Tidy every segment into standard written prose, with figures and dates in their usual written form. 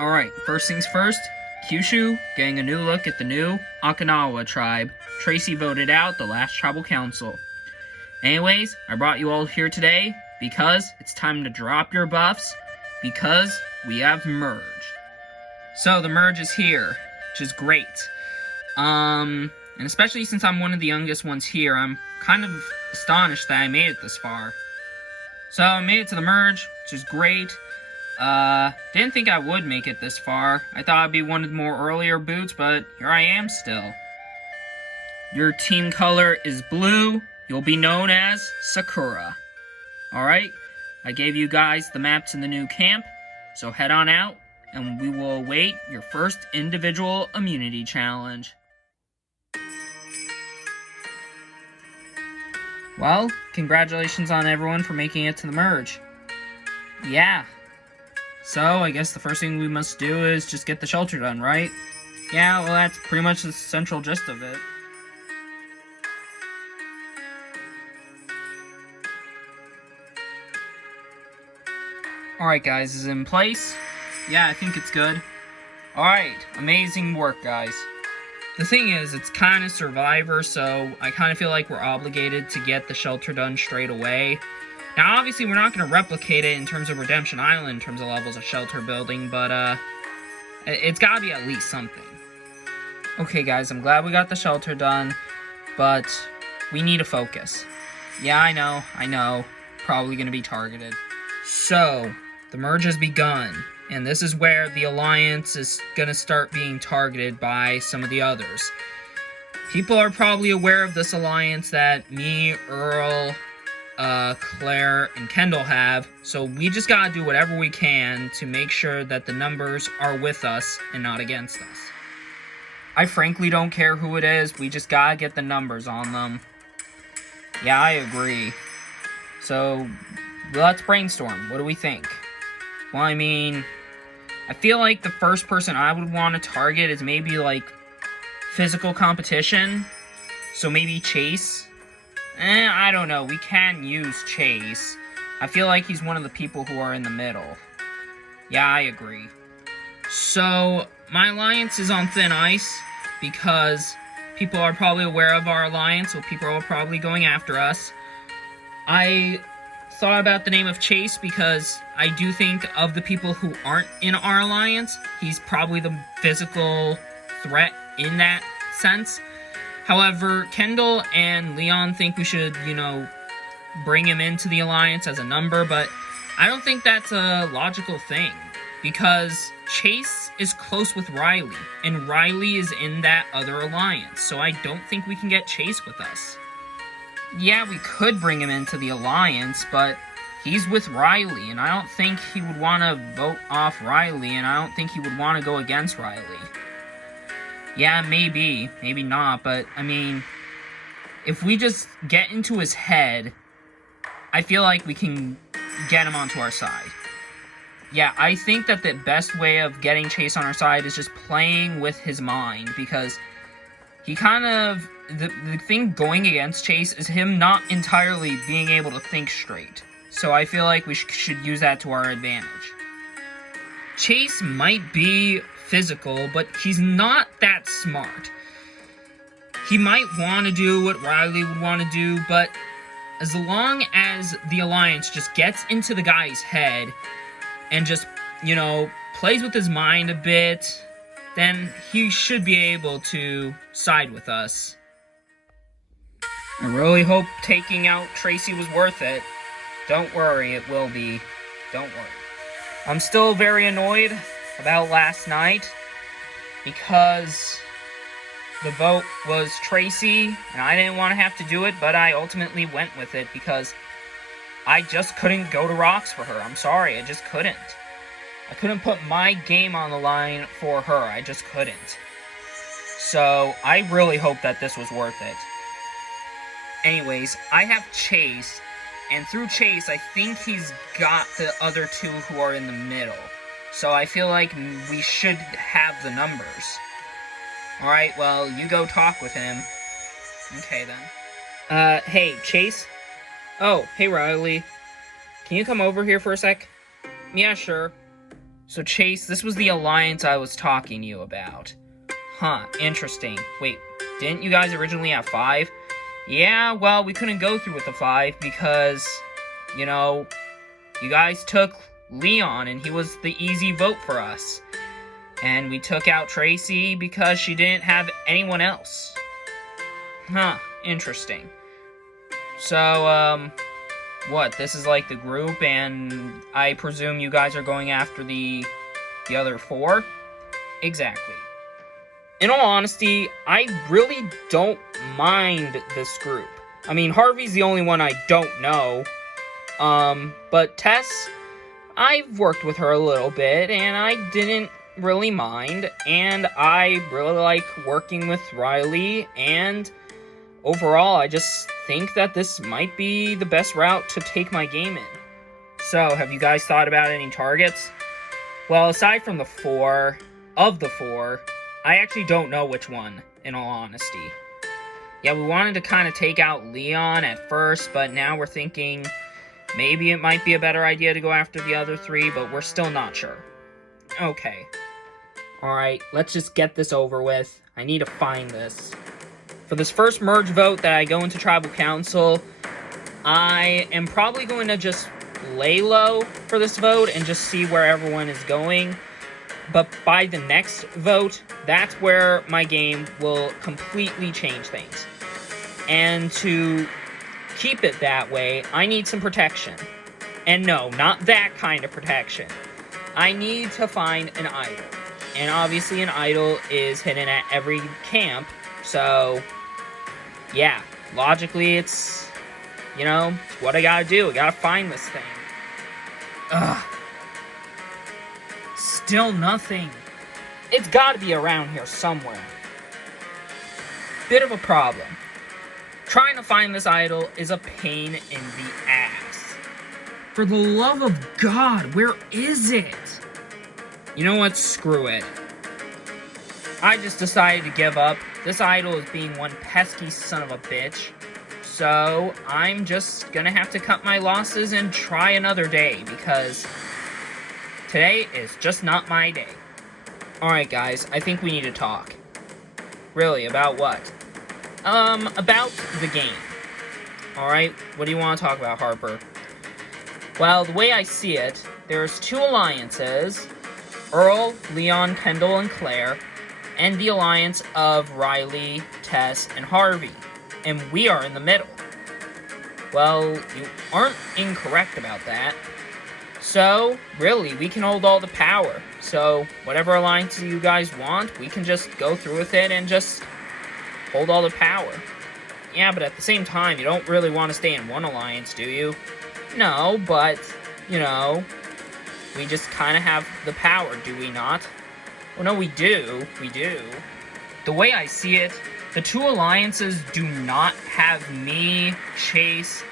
Alright, first things first, Kyushu getting a new look at the new Okinawa tribe. Tracy voted out the last tribal council. Anyways, I brought you all here today because it's time to drop your buffs because we have merged. So the merge is here, which is great. And especially since I'm one of the youngest ones here, I'm kind of astonished that I made it this far. So I made it to the merge, which is great. Didn't think I would make it this far. I thought I'd be one of the more earlier boots, but here I am still. Your team color is blue. You'll be known as Sakura. Alright, I gave you guys the map to the new camp, so head on out, and we will await your first individual immunity challenge. Well, congratulations on everyone for making it to the merge. Yeah. So, I guess the first thing we must do is just get the shelter done, right? Yeah, well, that's pretty much the central gist of it. Alright, guys, is it in place? Yeah, I think it's good. Alright, amazing work, guys. The thing is, it's kind of Survivor, so I kind of feel like we're obligated to get the shelter done straight away. Now, obviously, we're not going to replicate it in terms of Redemption Island, in terms of levels of shelter building, but, it's got to be at least something. Okay, guys, I'm glad we got the shelter done, but we need to focus. Yeah, I know, probably going to be targeted. So, the merge has begun, and this is where the Alliance is going to start being targeted by some of the others. People are probably aware of this Alliance that me, Earl, Claire, and Kendall have, so we just gotta do whatever we can to make sure that the numbers are with us and not against us. I frankly don't care who it is, we just gotta get the numbers on them. Yeah, I agree. So, let's brainstorm. What do we think? Well, I mean, I feel like the first person I would want to target is maybe, like, physical competition. So maybe Chase. I don't know. We can use Chase. I feel like he's one of the people who are in the middle. Yeah, I agree. So, my alliance is on thin ice because people are probably aware of our alliance, so people are probably going after us. I thought about the name of Chase because I do think of the people who aren't in our alliance, he's probably the physical threat in that sense. However, Kendall and Leon think we should, bring him into the Alliance as a number, but I don't think that's a logical thing, because Chase is close with Riley, and Riley is in that other Alliance, so I don't think we can get Chase with us. Yeah, we could bring him into the Alliance, but he's with Riley, and I don't think he would want to vote off Riley, and I don't think he would want to go against Riley. Yeah, maybe not, but, I mean, if we just get into his head, I feel like we can get him onto our side. Yeah, I think that the best way of getting Chase on our side is just playing with his mind, because he kind of, the thing going against Chase is him not entirely being able to think straight. So I feel like we should use that to our advantage. Chase might be physical, but he's not that smart. He might want to do what Riley would want to do, but as long as the Alliance just gets into the guy's head and just, plays with his mind a bit, then he should be able to side with us. I really hope taking out Tracy was worth it. Don't worry, it will be. Don't worry. I'm still very annoyed about last night because the vote was Tracy, and I didn't want to have to do it, but I ultimately went with it because I just couldn't go to rocks for her. I'm sorry, I just couldn't. I couldn't put my game on the line for her. I just couldn't. So, I really hope that this was worth it. Anyways, I have Chase, and through Chase, I think he's got the other two who are in the middle. So I feel like we should have the numbers. Alright, well, you go talk with him. Okay, then. Hey, Chase? Oh, hey, Riley. Can you come over here for a sec? Yeah, sure. So Chase, this was the alliance I was talking to you about. Huh, interesting. Wait, didn't you guys originally have 5? Yeah, well, we couldn't go through with the 5 because, you know, you guys took Leon and he was the easy vote for us. And we took out Tracy because she didn't have anyone else. Huh, interesting. So, what, this is like the group, and I presume you guys are going after the other 4? Exactly. In all honesty, I really don't mind this group. I mean, Harvey's the only one I don't know. But Tess, I've worked with her a little bit, and I didn't really mind, and I really like working with Riley, and overall, I just think that this might be the best route to take my game in. So, have you guys thought about any targets? Well, aside from the 4, I actually don't know which one, in all honesty. Yeah, we wanted to kind of take out Leon at first, but now we're thinking maybe it might be a better idea to go after the other 3, but we're still not sure. Okay. Alright, let's just get this over with. I need to find this. For this first merge vote that I go into Tribal Council, I am probably going to just lay low for this vote and just see where everyone is going. But by the next vote, that's where my game will completely change things. And to keep it that way, I need some protection. And no, not that kind of protection. I need to find an idol. And obviously an idol is hidden at every camp, so yeah, logically it's, you know, it's what I gotta do. I gotta find this thing. Ugh. Still nothing. It's gotta be around here somewhere. Bit of a problem. Trying to find this idol is a pain in the ass. For the love of God, where is it? You know what? Screw it. I just decided to give up. This idol is being one pesky son of a bitch. So, I'm just gonna have to cut my losses and try another day, because today is just not my day. Alright guys, I think we need to talk. Really, about what? About the game. Alright, what do you want to talk about, Harper? Well, the way I see it, there's 2 alliances. Earl, Leon, Kendall, and Claire, and the alliance of Riley, Tess, and Harvey. And we are in the middle. Well, you aren't incorrect about that. So, really, we can hold all the power. So, whatever alliance you guys want, we can just go through with it and just hold all the power. Yeah, but at the same time, you don't really want to stay in one alliance, do you? No, but, you know, we just kind of have the power, do we not? Well, no, we do. We do. The way I see it, the 2 alliances do not have me, Chase,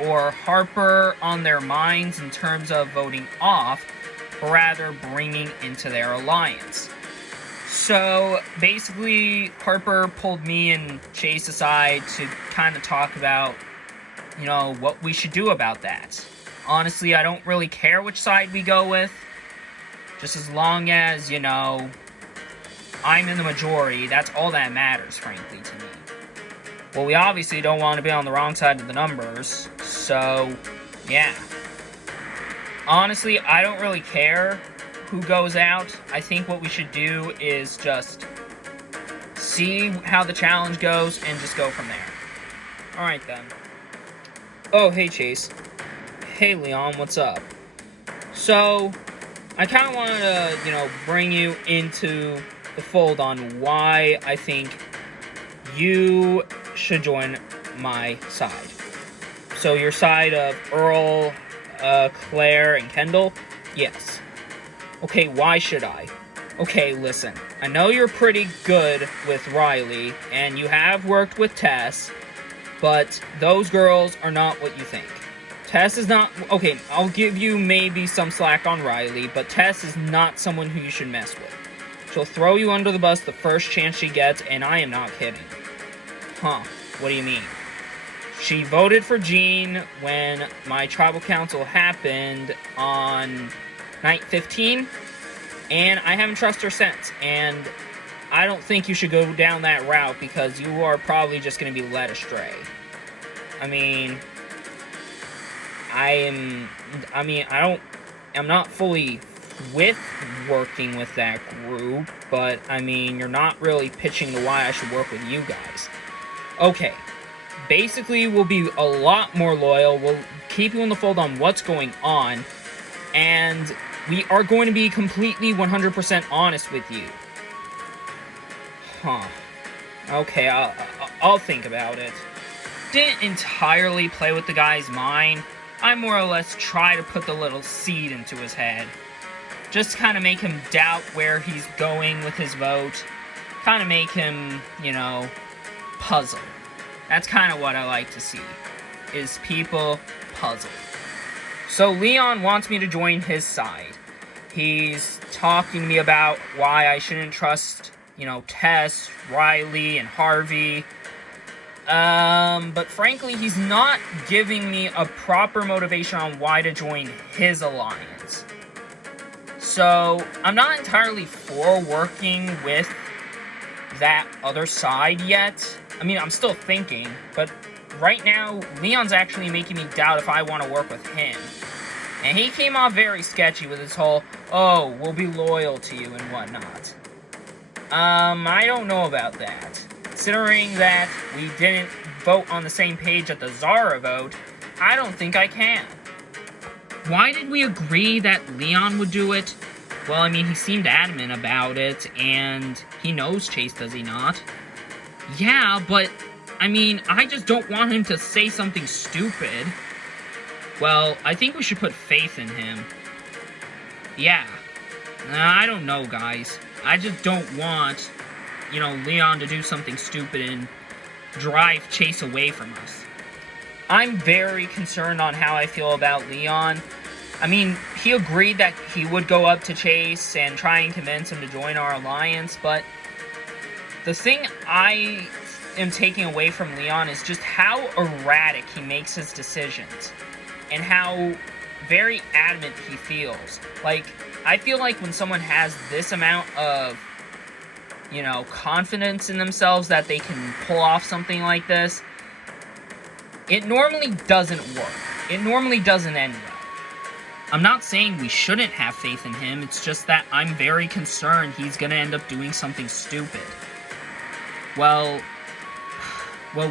or Harper on their minds in terms of voting off, but rather bringing into their alliance. So, basically, Harper pulled me and Chase aside to kind of talk about, you know, what we should do about that. Honestly, I don't really care which side we go with, just as long as, you know, I'm in the majority. That's all that matters, frankly, to me. Well, we obviously don't want to be on the wrong side of the numbers, so, yeah. Honestly, I don't really care who goes out. I think what we should do is just see how the challenge goes and just go from there. Alright then. Oh, hey Chase. Hey Leon, what's up? So, I kind of wanted to, you know, bring you into the fold on why I think you should join my side. So, your side of Earl, Claire, and Kendall? Yes. Okay, why should I? Okay, listen. I know you're pretty good with Riley, and you have worked with Tess, but those girls are not what you think. Tess is not... Okay, I'll give you maybe some slack on Riley, but Tess is not someone who you should mess with. She'll throw you under the bus the first chance she gets, and I am not kidding. Huh, what do you mean? She voted for Jean when my tribal council happened on night 15. And I haven't trusted her since. And I don't think you should go down that route because you are probably just going to be led astray. I'm not fully with working with that group, but you're not really pitching to why I should work with you guys. Okay, basically we'll be a lot more loyal, we'll keep you in the fold on what's going on, and we are going to be completely 100% honest with you. Huh. Okay, I'll think about it. Didn't entirely play with the guy's mind. I more or less try to put the little seed into his head. Just kind of make him doubt where he's going with his vote. Kind of make him, puzzle. That's kind of what I like to see, is people puzzle. So Leon wants me to join his side. He's talking to me about why I shouldn't trust, Tess, Riley, and Harvey. But frankly, he's not giving me a proper motivation on why to join his alliance. So, I'm not entirely for working with that other side yet. I'm still thinking, but right now, Leon's actually making me doubt if I want to work with him. And he came off very sketchy with his whole, oh, we'll be loyal to you and whatnot. I don't know about that. Considering that we didn't vote on the same page at the Zara vote, I don't think I can. Why did we agree that Leon would do it? Well, he seemed adamant about it, and he knows Chase, does he not? Yeah, but, I just don't want him to say something stupid. Well, I think we should put faith in him. Yeah. I don't know, guys. I just don't want, Leon to do something stupid and drive Chase away from us. I'm very concerned on how I feel about Leon. He agreed that he would go up to Chase and try and convince him to join our alliance, but the thing I am taking away from Leon is just how erratic he makes his decisions and how very adamant he feels. I feel like when someone has this amount of, confidence in themselves that they can pull off something like this, it normally doesn't work. It normally doesn't end well. I'm not saying we shouldn't have faith in him, it's just that I'm very concerned he's gonna end up doing something stupid. Well,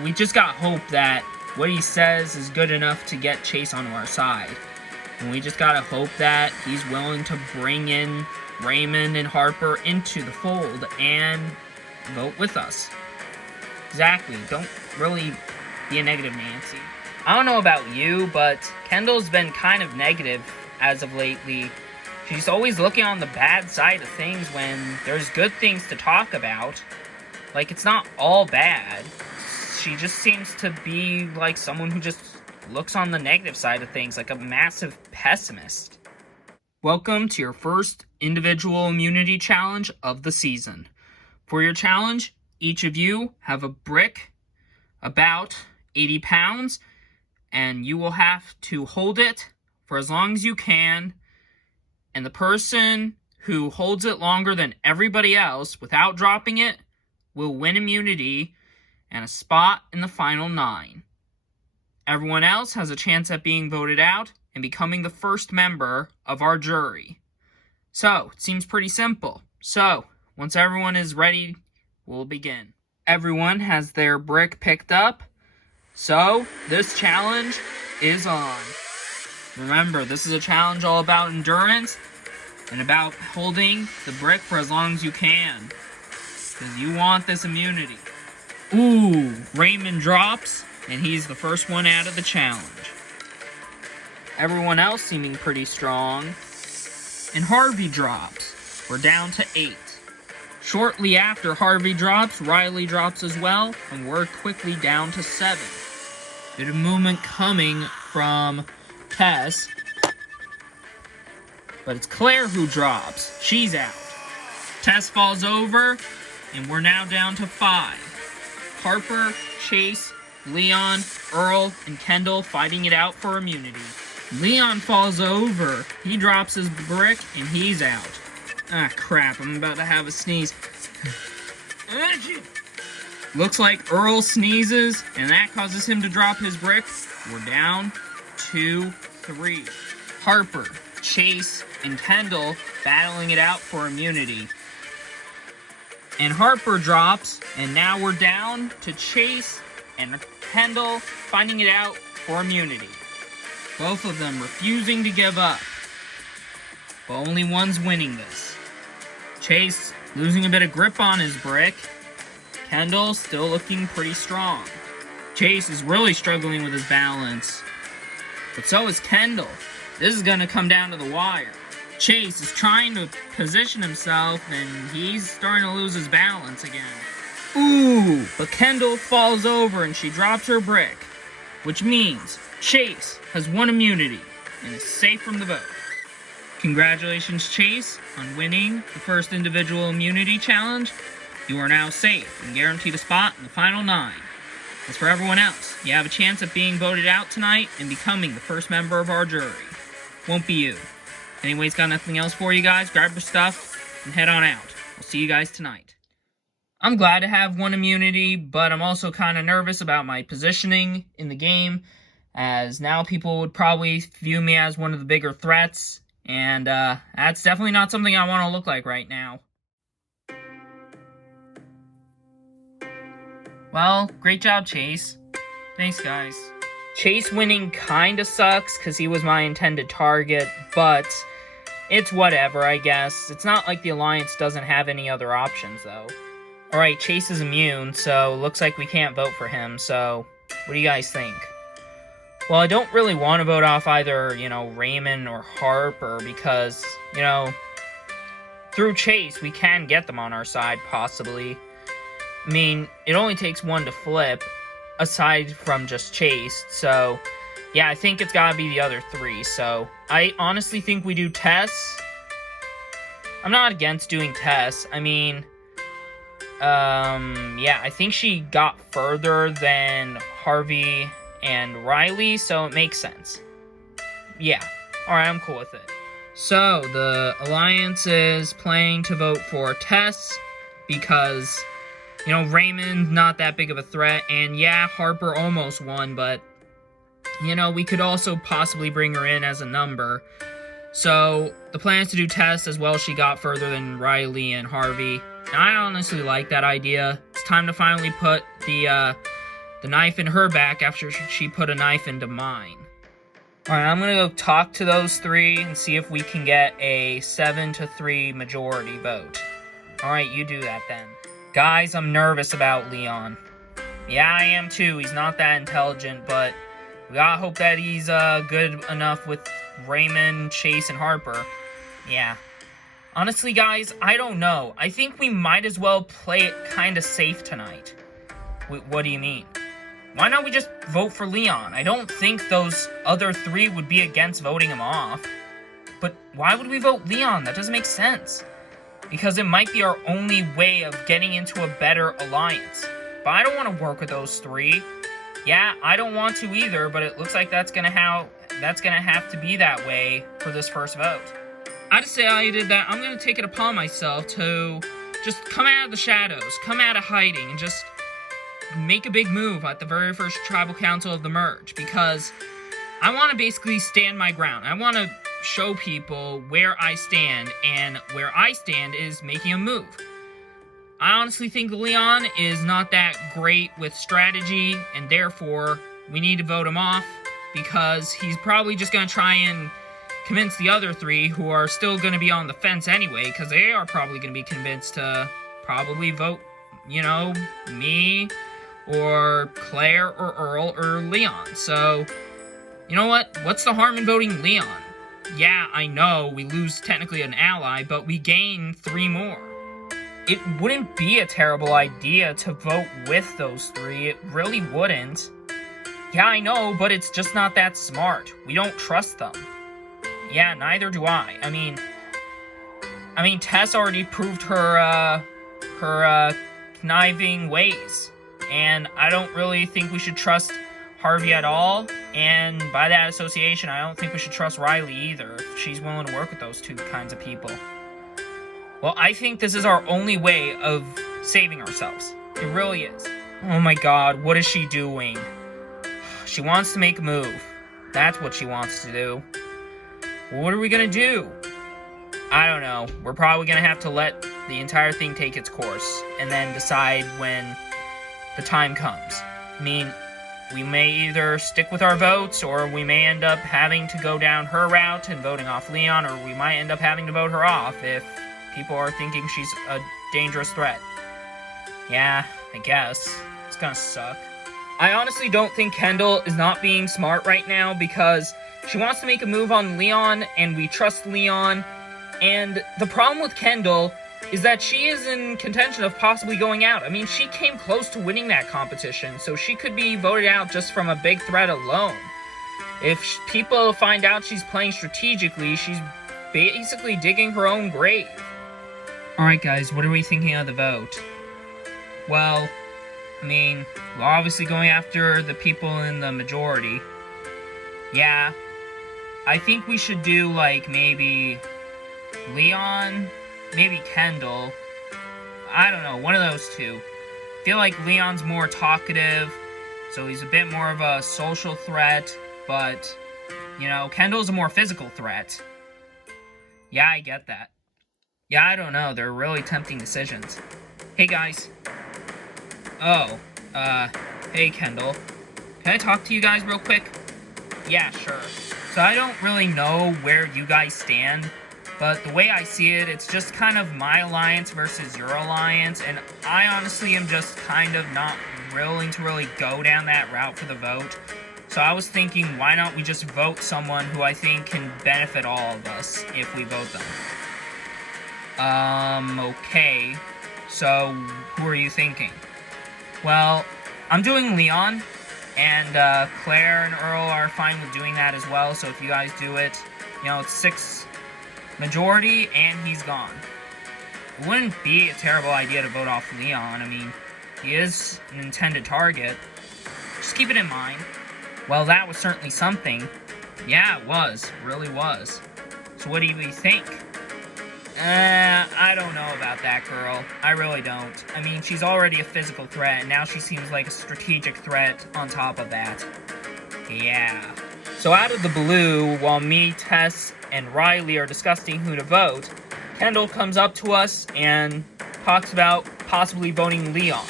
we just gotta hope that what he says is good enough to get Chase onto our side. And we just gotta hope that he's willing to bring in Raymond and Harper into the fold and vote with us. Exactly. Don't really be a negative Nancy. I don't know about you, but Kendall's been kind of negative as of lately. She's always looking on the bad side of things when there's good things to talk about. It's not all bad. She just seems to be like someone who just looks on the negative side of things, like a massive pessimist. Welcome to your first individual immunity challenge of the season. For your challenge, each of you have a brick about 80 pounds, and you will have to hold it for as long as you can, and the person who holds it longer than everybody else without dropping it will win immunity and a spot in the final 9. Everyone else has a chance at being voted out and becoming the first member of our jury. So, it seems pretty simple. So, once everyone is ready, we'll begin. Everyone has their brick picked up. So, this challenge is on. Remember, this is a challenge all about endurance and about holding the brick for as long as you can. Because you want this immunity. Ooh, Raymond drops, and he's the first one out of the challenge. Everyone else seeming pretty strong. And Harvey drops. We're down to 8. Shortly after Harvey drops, Riley drops as well, and we're quickly down to 7. Bit of movement coming from Tess. But it's Claire who drops. She's out. Tess falls over, and we're now down to 5. Harper, Chase, Leon, Earl, and Kendall fighting it out for immunity. Leon falls over. He drops his brick, and he's out. Ah, crap, I'm about to have a sneeze. Looks like Earl sneezes, and that causes him to drop his brick. We're down 2-3. Harper, Chase, and Kendall battling it out for immunity. And Harper drops, and now we're down to Chase and Kendall finding it out for immunity. Both of them refusing to give up. But only one's winning this. Chase losing a bit of grip on his brick. Kendall still looking pretty strong. Chase is really struggling with his balance. But so is Kendall. This is going to come down to the wire. Chase is trying to position himself, and he's starting to lose his balance again. Ooh, but Kendall falls over and she drops her brick, which means Chase has won immunity and is safe from the vote. Congratulations, Chase, on winning the first individual immunity challenge. You are now safe and guaranteed a spot in the final 9. As for everyone else, you have a chance at being voted out tonight and becoming the first member of our jury. Won't be you. Anyways, got nothing else for you guys. Grab your stuff and head on out. I'll see you guys tonight. I'm glad to have one immunity, but I'm also kind of nervous about my positioning in the game, as now people would probably view me as one of the bigger threats, and that's definitely not something I want to look like right now. Well, great job, Chase. Thanks, guys. Chase winning kinda sucks, because he was my intended target, but it's whatever, I guess. It's not like the Alliance doesn't have any other options, though. Alright, Chase is immune, so looks like we can't vote for him, so what do you guys think? Well, I don't really want to vote off either, Raymond or Harper, because, through Chase, we can get them on our side, possibly. I mean, it only takes one to flip, aside from just Chase, so yeah, I think it's gotta be the other 3, so I honestly think we do Tess. I'm not against doing Tess. I mean, yeah, I think she got further than Harvey and Riley, so it makes sense. Yeah, alright, I'm cool with it. So, the Alliance is planning to vote for Tess, because, Raymond's not that big of a threat, and yeah, Harper almost won, but, we could also possibly bring her in as a number. So, the plan is to do Tess as well as she got further than Riley and Harvey. And I honestly like that idea. It's time to finally put the knife in her back after she put a knife into mine. Alright, I'm gonna go talk to those 3 and see if we can get a 7-3 majority vote. Alright, you do that then. Guys, I'm nervous about Leon. Yeah, I am too. He's not that intelligent, but we gotta hope that he's good enough with Raymond, Chase, and Harper. Yeah. Honestly, guys, I don't know. I think we might as well play it kinda safe tonight. What do you mean? Why not we just vote for Leon? I don't think those other 3 would be against voting him off. But why would we vote Leon? That doesn't make sense. Because it might be our only way of getting into a better alliance. But I don't want to work with those 3. Yeah, I don't want to either, but it looks like that's gonna have to be that way for this first vote. I decided that I'm gonna take it upon myself to just come out of the shadows, come out of hiding, and just make a big move at the very first tribal council of the merge, because I want to basically stand my ground. I want to show people where I stand, and where I stand is making a move. I honestly think Leon is not that great with strategy, and therefore we need to vote him off, because he's probably just going to try and convince the other 3 who are still going to be on the fence anyway, because they are probably going to be convinced to probably vote, me, or Claire, or Earl, or Leon. So, you know what? What's the harm in voting Leon? Yeah, I know, we lose technically an ally, but we gain 3 more. It wouldn't be a terrible idea to vote with those 3. It really wouldn't. Yeah, I know, but it's just not that smart. We don't trust them. Yeah, neither do I. I mean, Tess already proved her conniving ways. And I don't really think we should trust Harvey at all. And by that association, I don't think we should trust Riley either, if she's willing to work with those 2 kinds of people. Well, I think this is our only way of saving ourselves. It really is. Oh my god, what is she doing? She wants to make a move. That's what she wants to do. What are we gonna do? I don't know. We're probably gonna have to let the entire thing take its course, and then decide when the time comes. I mean, we may either stick with our votes, or we may end up having to go down her route and voting off Leon, or we might end up having to vote her off if people are thinking she's a dangerous threat. Yeah, I guess. It's gonna suck. I honestly don't think Kendall is not being smart right now, because she wants to make a move on Leon, and we trust Leon, and the problem with Kendall is that she is in contention of possibly going out. I mean, she came close to winning that competition, so she could be voted out just from a big threat alone. If people find out she's playing strategically, she's basically digging her own grave. Alright guys, what are we thinking of the vote? Well, I mean, we're obviously going after the people in the majority. Yeah, I think we should do, like, maybe Leon, maybe Kendall. I don't know, one of those two. I feel like Leon's more talkative, so he's a bit more of a social threat, but, you know, Kendall's a more physical threat. Yeah, I get that. Yeah, I don't know, they're really tempting decisions. Hey guys. Oh, hey Kendall. Can I talk to you guys real quick? Yeah, sure. So I don't really know where you guys stand, but the way I see it, it's just kind of my alliance versus your alliance, and I honestly am just kind of not willing to really go down that route for the vote. So I was thinking, why not we just vote someone who I think can benefit all of us if we vote them? Okay. So, who are you thinking? Well, I'm doing Leon, and Claire and Earl are fine with doing that as well, so if you guys do it, you know, it's 6 majority, and he's gone. It wouldn't be a terrible idea to vote off Leon. I mean, he is an intended target. Just keep it in mind. Well, that was certainly something. Yeah, it was. Really was. So what do you think? I don't know about that girl. I really don't. I mean, she's already a physical threat, and now she seems like a strategic threat on top of that. Yeah. So out of the blue, while me, Tess, and Riley are discussing who to vote, Kendall comes up to us and talks about possibly voting Leon.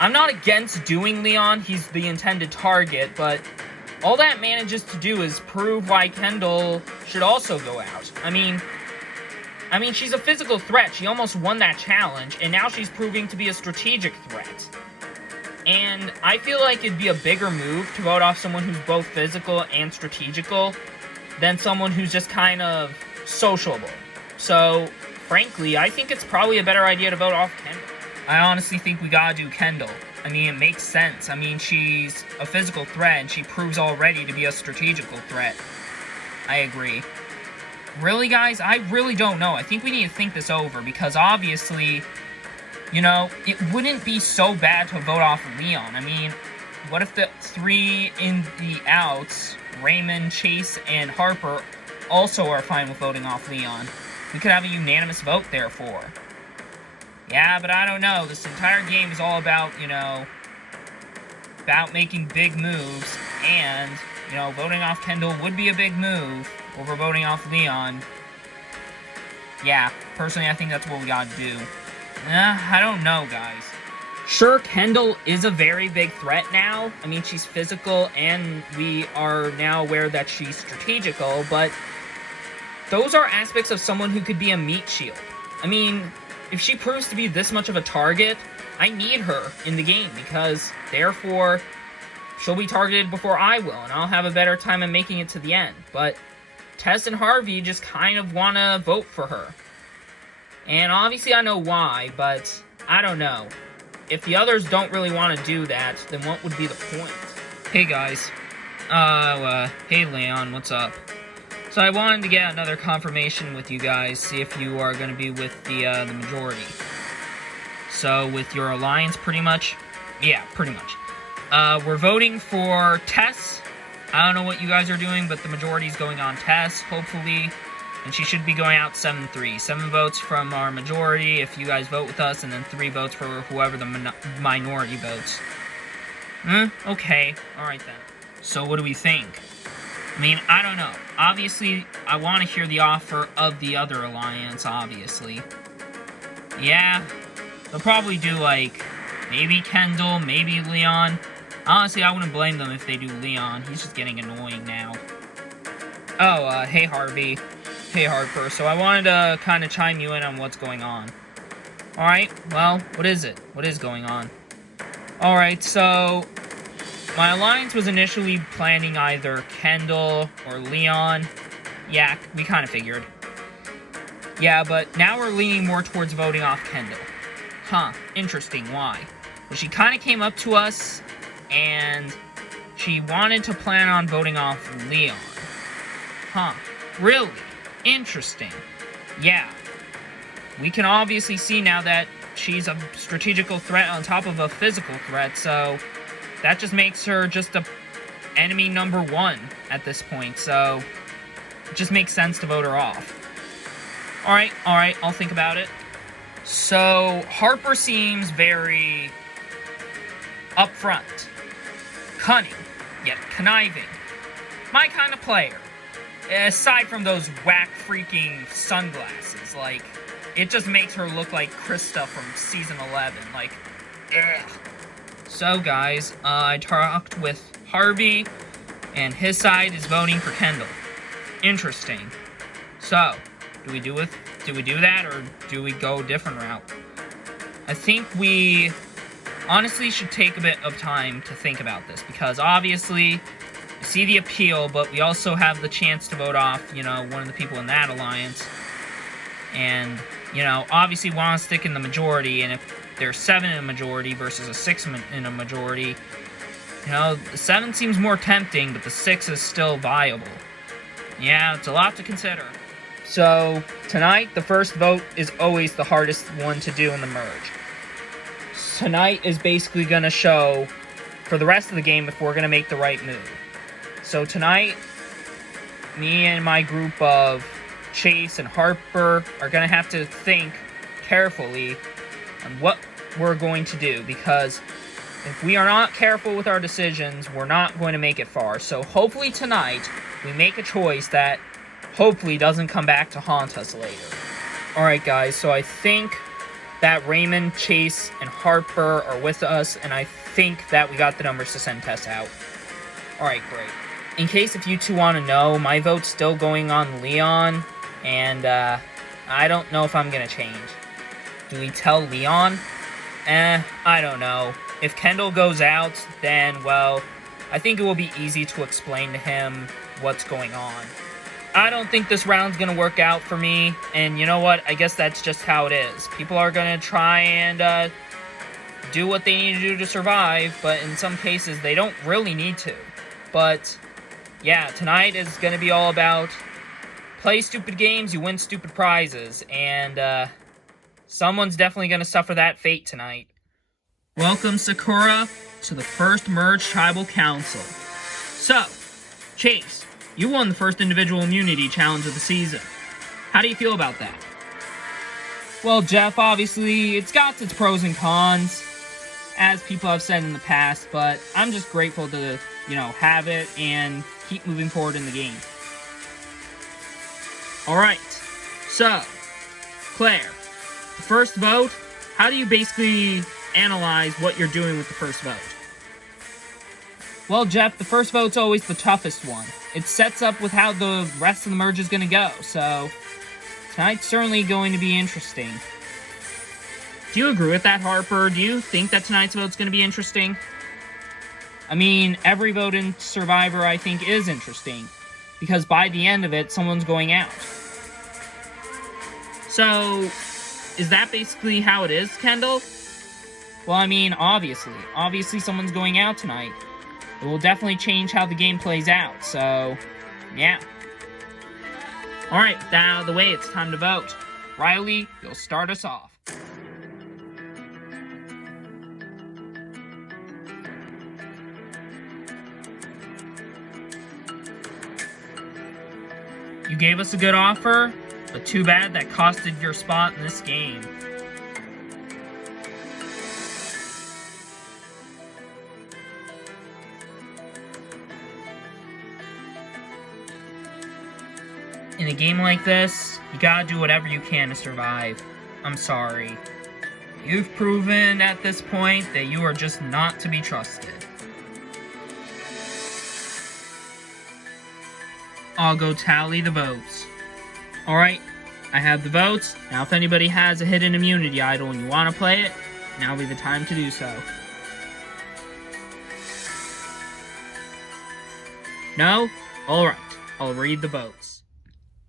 I'm not against doing Leon, he's the intended target, but all that manages to do is prove why Kendall should also go out. I mean, she's a physical threat. She almost won that challenge, and now she's proving to be a strategic threat. And I feel like it'd be a bigger move to vote off someone who's both physical and strategical than someone who's just kind of sociable. So, frankly, I think it's probably a better idea to vote off Kendall. I honestly think we gotta do Kendall. I mean, it makes sense. I mean, she's a physical threat, and she proves already to be a strategical threat. I agree. Really, guys? I really don't know. I think we need to think this over, because obviously, you know, it wouldn't be so bad to vote off Leon. I mean, what if the 3 in the outs, Raymond, Chase, and Harper, also are fine with voting off Leon? We could have a unanimous vote, therefore. Yeah, but I don't know. This entire game is all about, you know, about making big moves, and, you know, voting off Kendall would be a big move over voting off Leon. Yeah, personally, I think that's what we gotta do. I don't know, guys. Sure, Kendall is a very big threat now. I mean, she's physical, and we are now aware that she's strategical, but those are aspects of someone who could be a meat shield. I mean, if she proves to be this much of a target, I need her in the game, because, therefore, she'll be targeted before I will, and I'll have a better time in making it to the end. But Tess and Harvey just kind of want to vote for her. And obviously I know why, but I don't know. If the others don't really want to do that, then what would be the point? Hey guys. Hey Leon, what's up? So I wanted to get another confirmation with you guys, see if you are going to be with the majority. So, with your alliance, pretty much? Yeah, pretty much. We're voting for Tess. I don't know what you guys are doing, but the majority is going on Tess, hopefully. and she should be going out 7-3. 7 votes from our majority if you guys vote with us, and then 3 votes for whoever the minority votes. Okay. Alright then. So what do we think? I mean, I don't know. Obviously, I want to hear the offer of the other alliance, obviously. Yeah, they'll probably do, like, maybe Kendall, maybe Leon. Honestly, I wouldn't blame them if they do Leon. He's just getting annoying now. Oh, hey Harvey. Hey Harper. So I wanted to kind of chime you in on what's going on. Alright, well, what is it? What is going on? Alright, so my alliance was initially planning either Kendall or Leon. Yeah, we kind of figured. Yeah, but now we're leaning more towards voting off Kendall. Huh, interesting, why? Well, she kind of came up to us, and she wanted to plan on voting off Leon. Huh, really? Interesting. Yeah. We can obviously see now that she's a strategical threat on top of a physical threat, so that just makes her just a enemy number 1 at this point, so it just makes sense to vote her off. Alright, I'll think about it. So, Harper seems very upfront, cunning, yet conniving. My kind of player. Aside from those whack freaking sunglasses, like, it just makes her look like Krista from season 11, like, ugh. So, guys, I talked with Harvey, and his side is voting for Kendall. Interesting. So, do we do that, or do we go a different route? I think we honestly should take a bit of time to think about this, because obviously, I see the appeal, but we also have the chance to vote off, you know, one of the people in that alliance. And, you know, obviously want to stick in the majority, and if there's 7 in a majority versus a 6 in a majority, you know, the 7 seems more tempting, but the 6 is still viable. Yeah, it's a lot to consider. So, tonight, the first vote is always the hardest one to do in the merge. Tonight is basically going to show, for the rest of the game, if we're going to make the right move. So tonight, me and my group of Chase and Harper are going to have to think carefully on what we're going to do, because if we are not careful with our decisions, we're not going to make it far. So hopefully tonight, we make a choice that hopefully doesn't come back to haunt us later. Alright guys, so I think that Raymond, Chase, and Harper are with us, and I think that we got the numbers to send Tess out. Alright, great. In case if you two want to know, my vote's still going on Leon, and I don't know if I'm going to change. Do we tell Leon? I don't know. If Kendall goes out, then, well, I think it will be easy to explain to him what's going on. I don't think this round's going to work out for me, and you know what? I guess that's just how it is. People are going to try and do what they need to do to survive, but in some cases, they don't really need to. But yeah, tonight is going to be all about play stupid games, you win stupid prizes, and someone's definitely going to suffer that fate tonight. Welcome, Sakura, to the first Merge Tribal Council. So, Chase, you won the first individual immunity challenge of the season. How do you feel about that? Well, Jeff, obviously, it's got its pros and cons, as people have said in the past, but I'm just grateful to, you know, have it and keep moving forward in the game. Alright, so, Claire, the first vote, how do you basically analyze what you're doing with the first vote? Well, Jeff, the first vote's always the toughest one. It sets up with how the rest of the merge is going to go, so tonight's certainly going to be interesting. Do you agree with that, Harper? Do you think that tonight's vote's going to be interesting? I mean, every vote in Survivor, I think, is interesting, because by the end of it, someone's going out. So, is that basically how it is, Kendall? Well, I mean, obviously someone's going out tonight. It will definitely change how the game plays out, so, yeah. Alright, with that out of the way, it's time to vote. Riley, you'll start us off. You gave us a good offer, but too bad that costed your spot in this game. In a game like this, you gotta do whatever you can to survive. I'm sorry. You've proven at this point that you are just not to be trusted. I'll go tally the votes. Alright, I have the votes. Now if anybody has a hidden immunity idol and you want to play it, now will be the time to do so. No? Alright, I'll read the votes.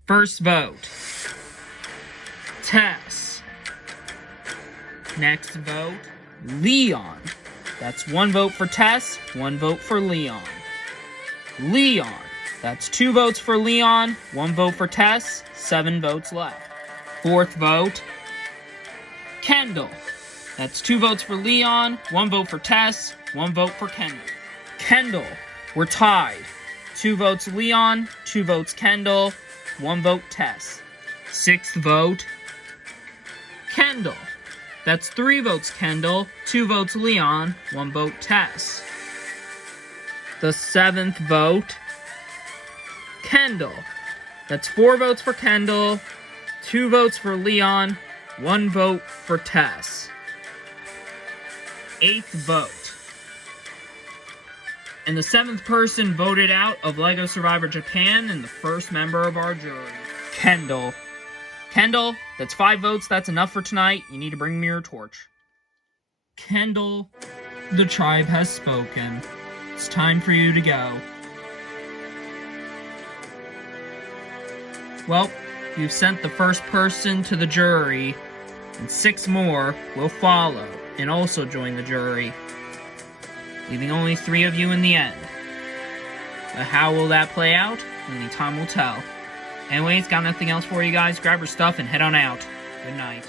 First vote, Tess. Next vote, Leon. That's 1 vote for Tess, 1 vote for Leon. Leon. That's 2 votes for Leon, 1 vote for Tess, 7 votes left. Fourth vote, Kendall. That's 2 votes for Leon, 1 vote for Tess, 1 vote for Kendall. Kendall, we're tied. 2 votes Leon, 2 votes Kendall, 1 vote Tess. Sixth vote, Kendall. That's 3 votes Kendall, 2 votes Leon, 1 vote Tess. The 7th vote, Kendall. That's 4 votes for Kendall, 2 votes for Leon, 1 vote for Tess. 8th vote. And the 7th person voted out of LEGO Survivor Japan and the first member of our jury, Kendall. Kendall, that's 5 votes, that's enough for tonight. You need to bring me your torch. Kendall, the tribe has spoken. It's time for you to go. Well, you've sent the first person to the jury, and 6 more will follow and also join the jury, leaving only 3 of you in the end. But how will that play out? Only time will tell. Anyways, got nothing else for you guys. Grab your stuff and head on out. Good night.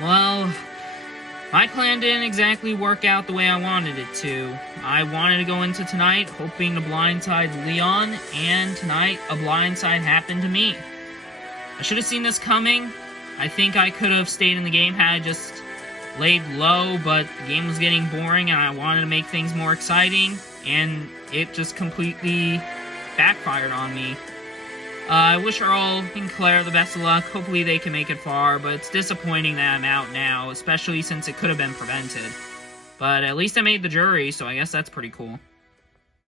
Well, my plan didn't exactly work out the way I wanted it to. I wanted to go into tonight hoping to blindside Leon, and tonight a blindside happened to me. I should have seen this coming. I think I could have stayed in the game had I just laid low, but the game was getting boring and I wanted to make things more exciting, and it just completely backfired on me. I wish Earl and Claire the best of luck. Hopefully they can make it far, but it's disappointing that I'm out now, especially since it could have been prevented. But at least I made the jury, so I guess that's pretty cool.